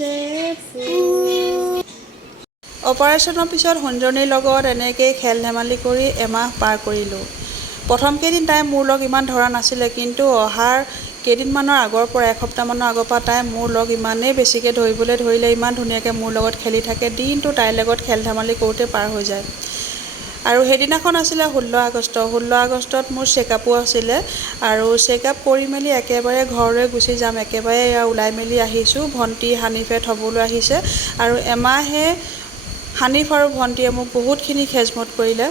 ফুলিছে ফুল। অপাৰেশ্যনৰ পিছত সঞ্জনীৰ লগত এনেকৈ খেল ধেমালি কৰি এমাহ পাৰ কৰিলোঁ। প্ৰথম কেইদিন তাই মোৰ লগ ইমান ধৰা নাছিলে, কিন্তু অহাৰ কেইদিনমানৰ আগৰ পৰা এসপ্তাহমানৰ আগৰ পৰা তাই মোৰ লগ ইমানেই বেছিকৈ ধৰিবলৈ ধৰিলে, ইমান ধুনীয়াকৈ মোৰ লগত খেলি থাকে। দিনটো তাইৰ লগত খেল ধেমালি কৰোঁতে পাৰ হৈ যায়। আৰু সেইদিনাখন আছিলে 16 আগষ্ট। 16 আগষ্টত মোৰ চেকআপো আছিলে, আৰু চেকআপ কৰি মেলি একেবাৰে ঘৰলৈ গুচি যাম, একেবাৰে ওলাই মেলি আহিছোঁ। ভণ্টি হানিফে থ'বলৈ আহিছে, আৰু এমাহে হানিফ আৰু ভণ্টিয়ে মোক বহুতখিনি খেজমত কৰিলে।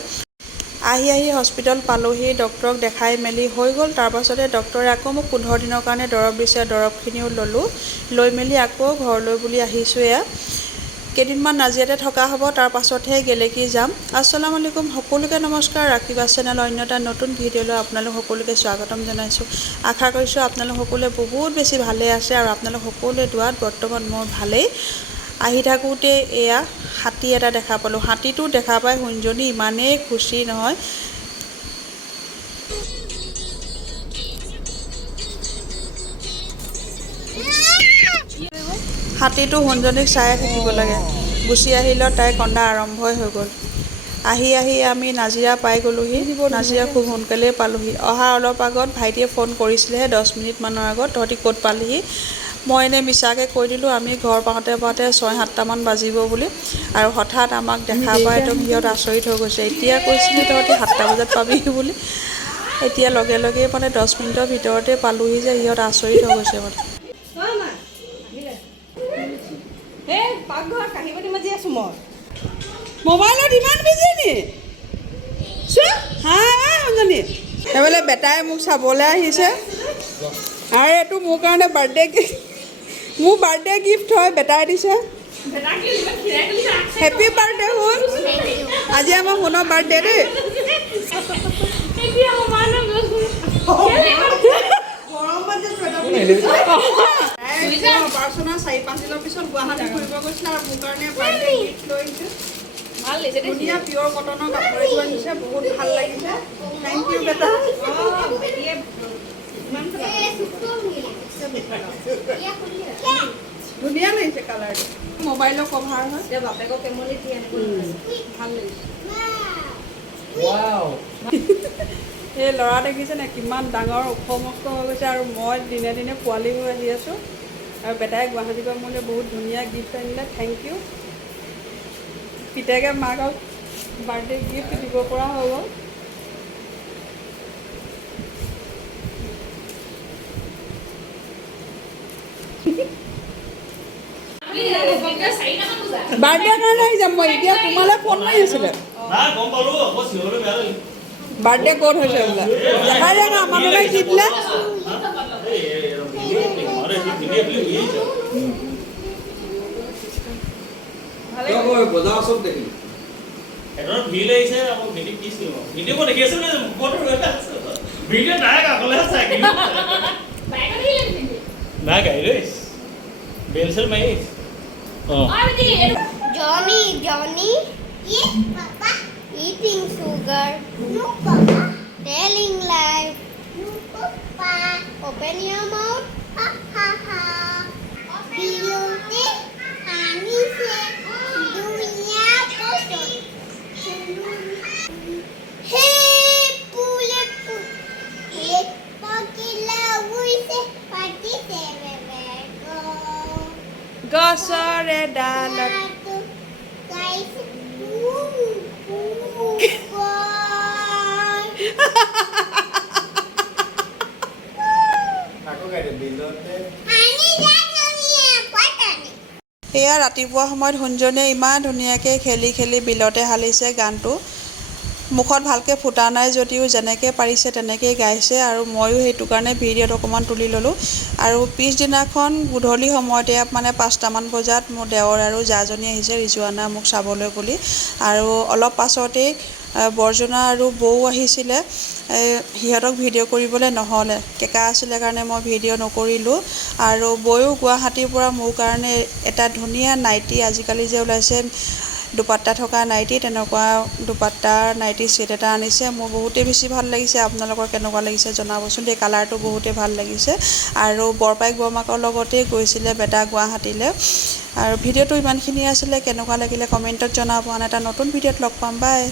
আহি হস্পিটেল পালোহি, ডক্টৰক দেখাই মেলি হৈ গ'ল। তাৰপাছতে ডক্টৰে আকৌ মোক 15 দিনৰ কাৰণে দৰৱ দিছে, দৰৱখিনিও ল'লোঁ। লৈ মেলি আকৌ ঘৰলৈ বুলি আহিছোঁ। এয়া কেইদিনমান নাজিৰাতে থকা হ'ব, তাৰ পাছতহে গেলেকী যাম। আসসালামু আলাইকুম, সকলোকে নমস্কাৰ। ৰাখিবা চেনেলৰ অন্য এটা নতুন ভিডিঅ'লৈ আপোনালোক সকলোকে স্বাগতম জনাইছোঁ। আশা কৰিছোঁ আপোনালোক সকলোৱে বহুত বেছি ভালে আছে, আৰু আপোনালোক সকলোৱে দোৱাত বৰ্তমান মোৰ ভালেই। আহি থাকোঁতে এয়া হাতী এটা দেখা পালোঁ। হাতীটো দেখা পাই সঞ্জনী ইমানেই খুচি নহয়। হাতীটো সঞ্জনীক চাই থাকিব লাগে। গুচি আহিলত তাইৰ কন্দা আৰম্ভই হৈ গ'ল। আহি আমি নাজিৰা পাই গ'লোহি। নাজিৰা খুব সোনকালেই পালোহি। অহাৰ অলপ আগত ভাইটিয়ে ফোন কৰিছিলেহে, 10 মিনিটমানৰ আগত, তহঁতি ক'ত পালিহি? মই এনেই মিছাকৈ কৈ দিলোঁ আমি ঘৰ পাওঁতে 6-7টামান বাজিব বুলি। আৰু হঠাৎ আমাক দেখা পাই একদম সিহঁত আচৰিত হৈ গৈছে। এতিয়া কৈছিলি তহঁতি 7টা বজাত পাবিহি বুলি, এতিয়া লগে 10 মিনিটৰ ভিতৰতে পালোহি যে সিহঁত আচৰিত হৈ গৈছে। পাকঘৰত কাঁহী বাতি মাজি আছোঁ মই। মোবাইলত ইমান বিজি নি? সঞ্জনী সেইফালে বেটাই মোক চাবলৈ আহিছে, আৰু এইটো মোৰ কাৰণে মোৰ বাৰ্থডে গিফ্ট হয়, বেটাই দিছে। হেপী বাৰ্থডে শুন। আজি আমাৰ শুনৰ বাৰ্থডে দেই। অপাৰেশ্যনৰ 4-5 দিনৰ পিছত গুৱাহাটী ফুৰিব গৈছিলে, আৰু মোৰ কাৰণে বাৰ্থডে গিফ্ট লৈ আহিছে। ধুনীয়া পিয়ৰ কটনৰ কাপোৰ এযোৰ আনিছে, বহুত ভাল লাগিছে। থেংক ইউ বেটা। ধুনীয়া লাগিছে কালাৰটো। মোবাইলৰ কভাৰ হয়, বাপেকক ভাল লাগিছে। এই ল'ৰা দেখিছেনে কিমান ডাঙৰ ওখ মস্ত হৈ গৈছে, আৰু মই দিনে দিনে পোৱালি হৈ আহি আছোঁ। আৰু বেটাই গুৱাহাটীৰ পৰা মোলৈ বহুত ধুনীয়া গিফ্ট আনিলে, থেংক ইউ। পিতেকে মাকক বাৰ্থডে গিফ্ট দিব পৰা হৈ গ'ল। বাৰ্থডে কাৰণে আহি যাম মই। এতিয়া তোমালৈ ফোন মাৰি আছিলে, বাৰ্থডে ক'ত হৈছে বোলে। দেখাই দিয়া না আমাৰ মানে কি দিলে। Johnny, yes, Papa. Eating sugar. No, Papa. Telling lies. No, Papa. Open your mouth. Ha ha ha. Beauty, honey, say, dunia poson. Hey, pulepu. Hey, pakila, we say, party say, go. গছৰে ডালত এয়া ৰাতিপুৱা সময়ত সঞ্জনীয়ে ইমান ধুনীয়াকৈ খেলি বিলতে হালিছে। গানটো মুখত ভালকৈ ফুটা নাই যদিও যেনেকৈ পাৰিছে তেনেকৈয়ে গাইছে, আৰু ময়ো সেইটো কাৰণে ভিডিঅ'ত অকণমান তুলি ল'লোঁ। আৰু পিছদিনাখন গধূলি সময়তে 5টামান বজাত মোৰ দেৱৰ আৰু জাজনী আহিছে, ৰিজুৱানা মোক চাবলৈ বুলি। আৰু অলপ পাছতেই বৰ্জনা আৰু বৌ আহিছিলে। সিহঁতক ভিডিঅ' কৰিবলৈ নহ'লে, কেঁকা আছিলে কাৰণে মই ভিডিঅ' নকৰিলোঁ। আৰু বৌও গুৱাহাটীৰ পৰা মোৰ কাৰণে এটা ধুনীয়া নাইটি, আজিকালি যে ওলাইছে দুপাট্টা থকা নাইটি, তেনেকুৱা দুপাট্টাৰ নাইটি ছেট এটা আনিছে। মোৰ বহুতেই বেছি ভাল লাগিছে। আপোনালোকৰ কেনেকুৱা লাগিছে জনাবচোন দেই। কালাৰটো বহুতেই ভাল লাগিছে। আৰু বৰপাইক বৰমাকৰ লগতেই গৈছিলে বেটা গুৱাহাটীলৈ। আৰু ভিডিঅ'টো ইমানখিনি আছিলে, কেনেকুৱা লাগিলে কমেণ্টত জনাব। আন এটা নতুন ভিডিঅ'ত লগ পাম, বাই।